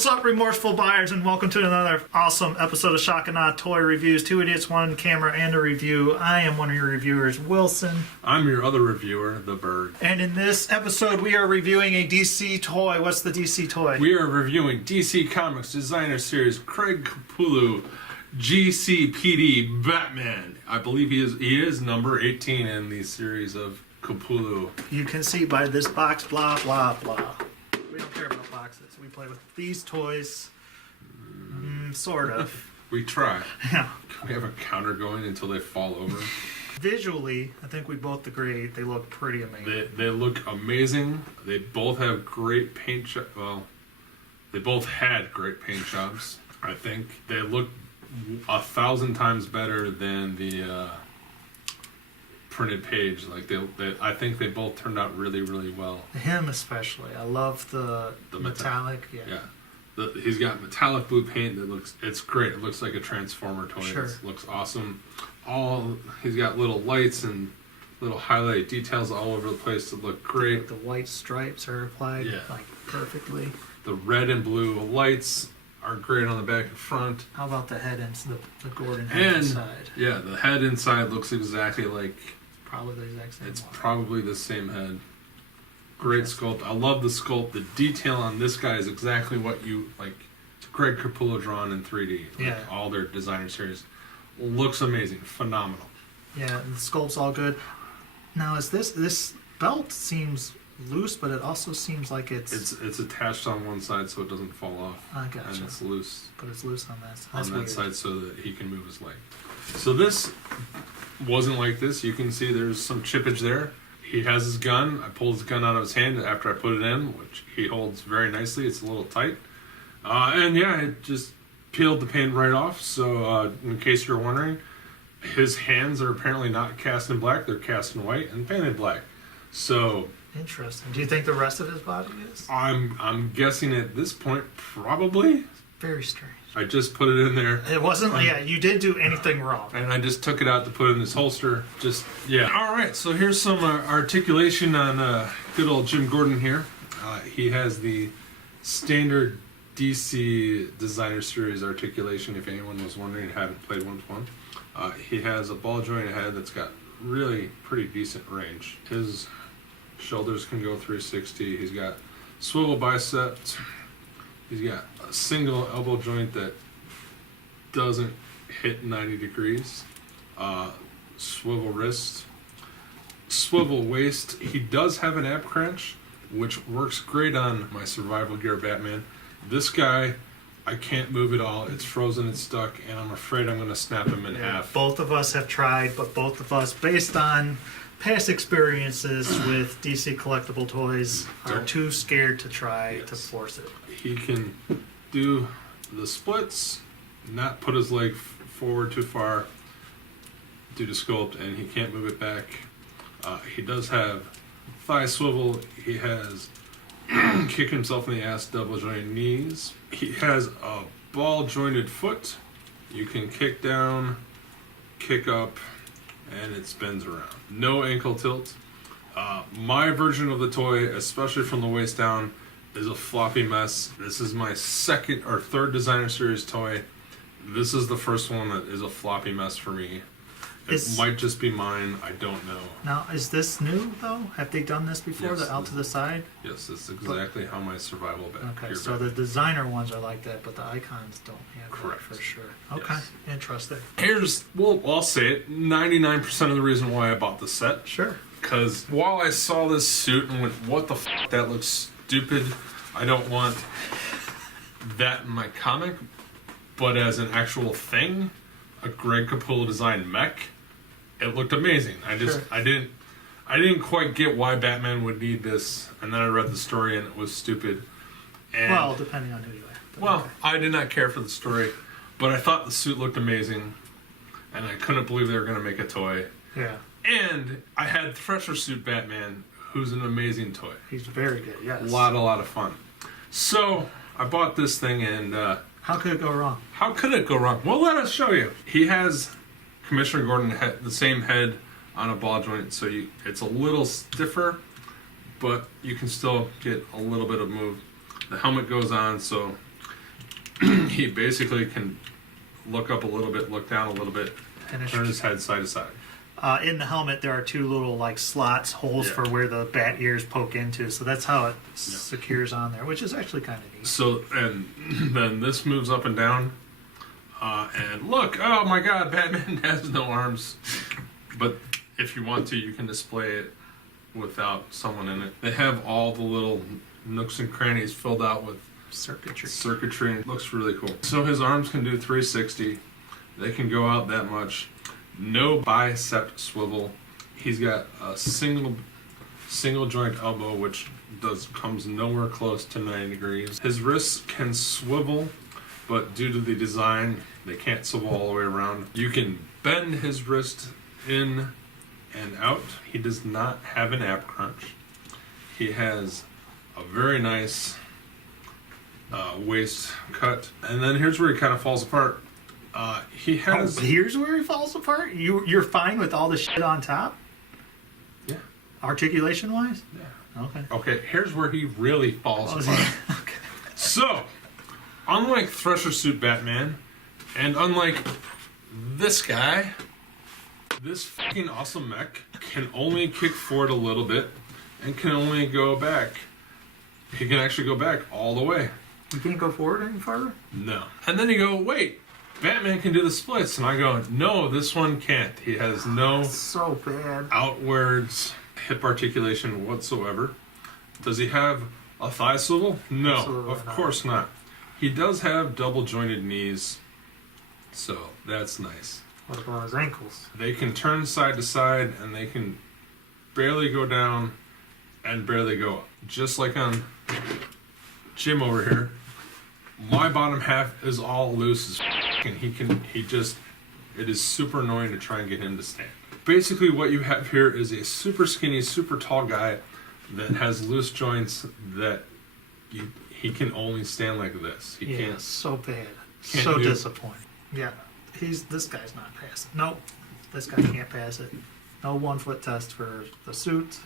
What's up, remorseful buyers, and welcome to another awesome episode of Shock and Awe Toy Reviews. 2 idiots, 1 camera, and a review. I am one of your reviewers, Wilson. I'm your other reviewer, the Bird. And in this episode, we are reviewing a DC toy. What's the DC toy? We are reviewing DC Comics Designer Series Craig Capullo GCPD Batman. I believe he is number 18 in the series of Capullo. You can see by this box, blah, blah, blah. We don't care about boxes. We play with these toys. Sort of. We try. Yeah. Can we have a counter going until they fall over? Visually, I think we both agree they look pretty amazing. They look amazing. They both have great paint jobs. Well, they both had great paint jobs. I think they look 1,000 times better than the printed page. Like I think they both turned out really, really well. Him especially. I love the metallic. Yeah. He's got metallic blue paint that it's great. It looks like a Transformer toy. Sure. It looks awesome. He's got little lights and little highlight details all over the place that look great. The white stripes are applied like perfectly. The red and blue lights are great on the back and front. How about the head and the Gordon head inside? Yeah, the head inside looks exactly like... Probably the exact same It's one. probably the same head. Great sculpt. I love the sculpt. The detail on this guy is exactly what you like. Greg Capullo drawn in 3D. Like all their designer series. Looks amazing. Phenomenal. Yeah, the sculpt's all good. Now, is this belt seems loose, but it also seems like it's attached on one side so it doesn't fall off. I gotcha. And it's loose. But it's loose on that side. On that side so that he can move his leg. So this wasn't like this. You can see there's some chippage there. He has his gun. I pulled his gun out of his hand after I put it in, which he holds very nicely. It's a little tight. And yeah, it just peeled the paint right off. So in case you're wondering, his hands are apparently not cast in black. They're cast in white and painted black. So... Interesting. Do you think the rest of his body is? I'm guessing at this point, probably. Very strange. I just put it in there. It wasn't, you didn't do anything wrong. And I just took it out to put it in this holster. All right, so here's some articulation on good old Jim Gordon here. He has the standard DC Designer Series articulation, if anyone was wondering and hadn't played one. He has a ball joint head that's got really pretty decent range. His shoulders can go 360. He's got swivel biceps. He's got a single elbow joint that doesn't hit 90 degrees. Swivel wrist. Swivel waist. He does have an ab crunch, which works great on my survival gear Batman. This guy, I can't move at all. It's frozen, it's stuck, and I'm afraid I'm going to snap him in half. Both of us have tried, but both of us, based on past experiences with DC collectible toys, are too scared to try to force it. He can do the splits, not put his leg forward too far due to sculpt, and he can't move it back. He does have thigh swivel. He has kick himself in the ass, double jointed knees. He has a ball jointed foot. You can kick down, kick up, and it spins around. No ankle tilt. My version of the toy, especially from the waist down, is a floppy mess. This is my second or third Designer Series toy. This is the first one that is a floppy mess for me. It might just be mine. I don't know. Now, is this new, though? Have they done this before, Yes, the out to the side? Yes, that's exactly how my survival bed. Okay, so the designer ones are like that, but the icons don't have Correct. that for sure. Okay, Yes. interesting. I'll say it, 99% of the reason why I bought the set. Sure. Because while I saw this suit and went, what the f***, that looks stupid, I don't want that in my comic, but as an actual thing, a Greg Capullo designed mech, it looked amazing. I didn't quite get why Batman would need this, and then I read the story and it was stupid. And, well, depending on who you are. Well, I did not care for the story, but I thought the suit looked amazing, and I couldn't believe they were going to make a toy. Yeah. And I had Thresher Suit Batman, who's an amazing toy. He's very good, yes. A lot of fun. So, I bought this thing, and... how could it go wrong? How could it go wrong? Well, let us show you. He has Commissioner Gordon the same head on a ball joint, so it's a little stiffer, but you can still get a little bit of move. The helmet goes on, so he basically can look up a little bit, look down a little bit, And turn his head side to side. in the helmet, there are two little like slots, holes Yeah. for where the bat ears poke into. So that's how it secures on there, which is actually kind of neat. So, and then this moves up and down. And look, oh my god, Batman has no arms. But if you want to, you can display it without someone in it. They have all the little nooks and crannies filled out with circuitry. It looks really cool. So his arms can do 360. They can go out that much. No bicep swivel. He's got a single joint elbow, which comes nowhere close to 90 degrees. His wrists can swivel, but due to the design, they can't swivel all the way around. You can bend his wrist in and out. He does not have an ab crunch. He has a very nice waist cut. And then here's where he kind of falls apart. He has... here's where he falls apart? You're fine with all the shit on top? Yeah. Articulation-wise? Yeah. Okay. Okay, here's where he really falls apart. Okay. So, unlike Thresher Suit Batman, and unlike this guy, this fucking awesome mech can only kick forward a little bit and can only go back. He can actually go back all the way. You can't go forward any farther? No. And then you go, wait, Batman can do the splits. And I go, no, this one can't. He has no So bad. outwards hip articulation whatsoever. Does he have a thigh swivel? No, Absolutely of not. course not. He does have double jointed knees, so that's nice. What about his ankles? They can turn side to side and they can barely go down and barely go up. Just like on Jim over here, my bottom half is all loose as f***, and it is super annoying to try and get him to stand. Basically what you have here is a super skinny, super tall guy that has loose joints that he can only stand like this. He can't. So bad. Can't So do- disappointing. Yeah. This guy's not passing. Nope. This guy can't pass it. No 1 foot test for the suit.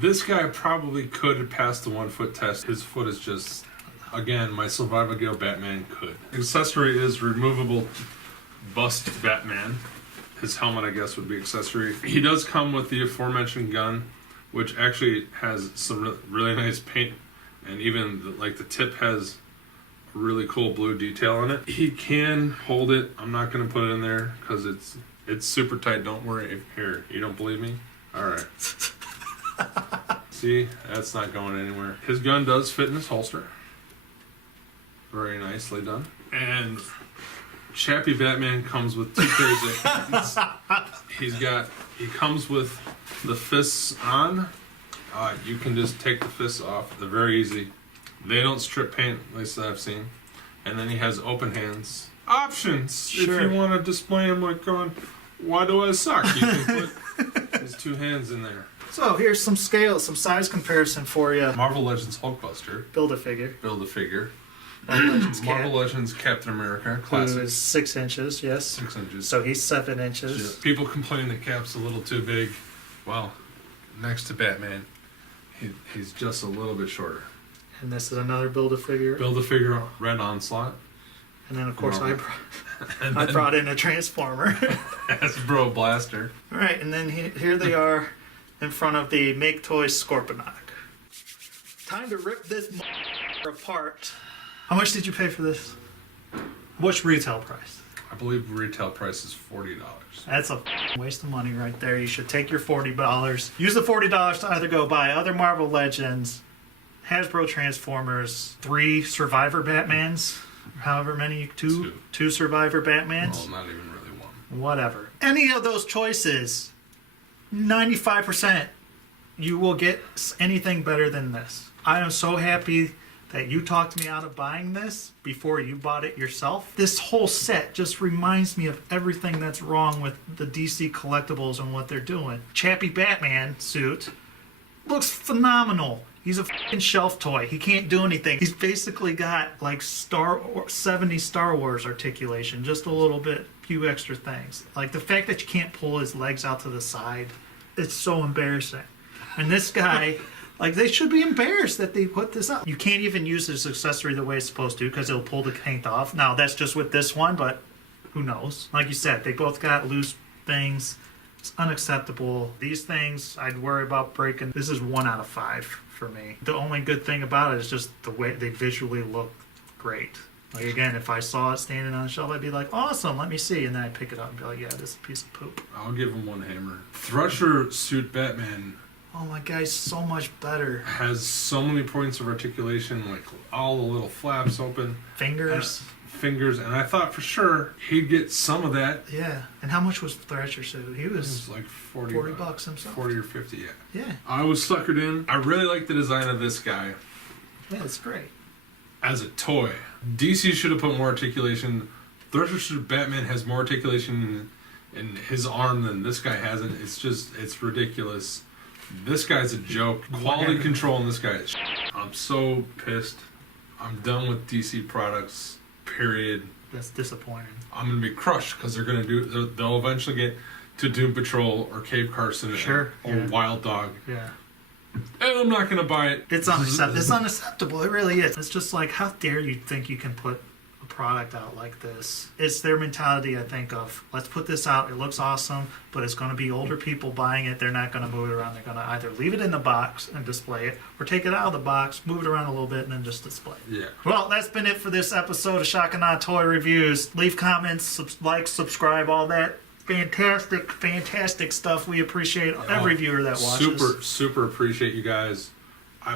This guy probably could have passed the 1 foot test. His foot is just, again, my Survival Guild Batman could. Accessory is removable bust Batman. His helmet, I guess, would be accessory. He does come with the aforementioned gun, which actually has some really nice paint, and even the tip has a really cool blue detail on it. He can hold it. I'm not going to put it in there because it's super tight. Don't worry. Here, you don't believe me? All right. See, that's not going anywhere. His gun does fit in his holster. Very nicely done. And Chappie Batman comes with 2 pairs of hands. He comes with the fists on. You can just take the fists off. They're very easy. They don't strip paint, at least that I've seen. And then he has open hands. Options! Sure. If you want to display him like going, why do I suck? You can put his 2 hands in there. So here's some scale, some size comparison for you. Marvel Legends Hulkbuster. Build a figure. Build a figure. Marvel Legends Marvel Cat, Legends Captain America. who Classic. is 6 inches, yes. 6 inches. So he's 7 inches. People complain the Cap's a little too big. Well, next to Batman, he's just a little bit shorter. And this is another build a figure. Build a figure Red Onslaught. And then of course No. And I then brought in a Transformer. Hasbro Blaster. All right, and then here they are in front of the Make Toys Scorponok. Time to rip this apart. How much did you pay for this? What's retail price? I believe retail price is $40. That's a waste of money right there. You should take your $40. Use the $40 to either go buy other Marvel Legends, Hasbro Transformers, 3 Survivor Batmans, however many, two Survivor Batmans. Well, not even really one. Whatever. Any of those choices, 95% you will get anything better than this. I am so happy that you talked me out of buying this before you bought it yourself. This whole set just reminds me of everything that's wrong with the DC collectibles and what they're doing. Chappie Batman suit looks phenomenal. He's a fucking shelf toy. He can't do anything. He's basically got like 70 Star Wars articulation, just a little bit, few extra things. Like the fact that you can't pull his legs out to the side, it's so embarrassing. And this guy Like, they should be embarrassed that they put this up. You can't even use this accessory the way it's supposed to because it'll pull the paint off. Now, that's just with this one, but who knows? Like you said, they both got loose things. It's unacceptable. These things, I'd worry about breaking. This is 1 out of 5 for me. The only good thing about it is just the way they visually look great. Like, again, if I saw it standing on a shelf, I'd be like, awesome, let me see. And then I'd pick it up and be like, yeah, this is a piece of poop. I'll give him one hammer. Thrasher Suit Batman Oh my guy's so much better. has so many points of articulation, like all the little flaps open. Fingers. Fingers, and I thought for sure he'd get some of that. Yeah. And how much was Thrasher suit? He It was was like 40 $40 himself. 40 or 50, yeah. Yeah. I was suckered in. I really like the design of this guy Yeah, it's great. as a toy. DC should have put more articulation. Thrasher Suit Batman has more articulation in his arm than this guy hasn't. It's ridiculous. This guy's a joke. Quality control on this guy is I'm so pissed. I'm done with DC products, period. That's disappointing. I'm going to be crushed because they'll eventually get to Doom Patrol or Cave Carson Sure, or yeah. Wild Dog. Yeah. And I'm not going to buy it. It's unacceptable. It's unacceptable. It really is. It's just like, how dare you think you can put a product out like this? It's their mentality, I think, of let's put this out. It looks awesome, but it's going to be older people buying it. They're not going to move it around. They're going to either leave it in the box and display it, or take it out of the box, move it around a little bit, and then just display it. Yeah. Well, that's been it for this episode of Shock and Awe Toy Reviews. Leave comments, like, subscribe, all that fantastic stuff. We appreciate every viewer that watches. Super appreciate you guys.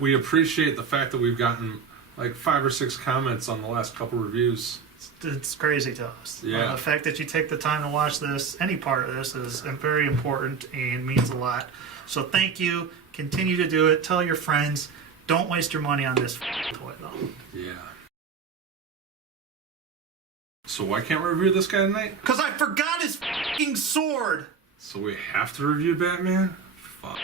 We appreciate the fact that we've gotten like 5 or 6 comments on the last couple reviews. It's crazy to us. Yeah. The fact that you take the time to watch this, any part of this, is very important and means a lot. So thank you. Continue to do it. Tell your friends. Don't waste your money on this toy, though. Yeah. So why can't we review this guy tonight? Because I forgot his sword. So we have to review Batman? Fuck.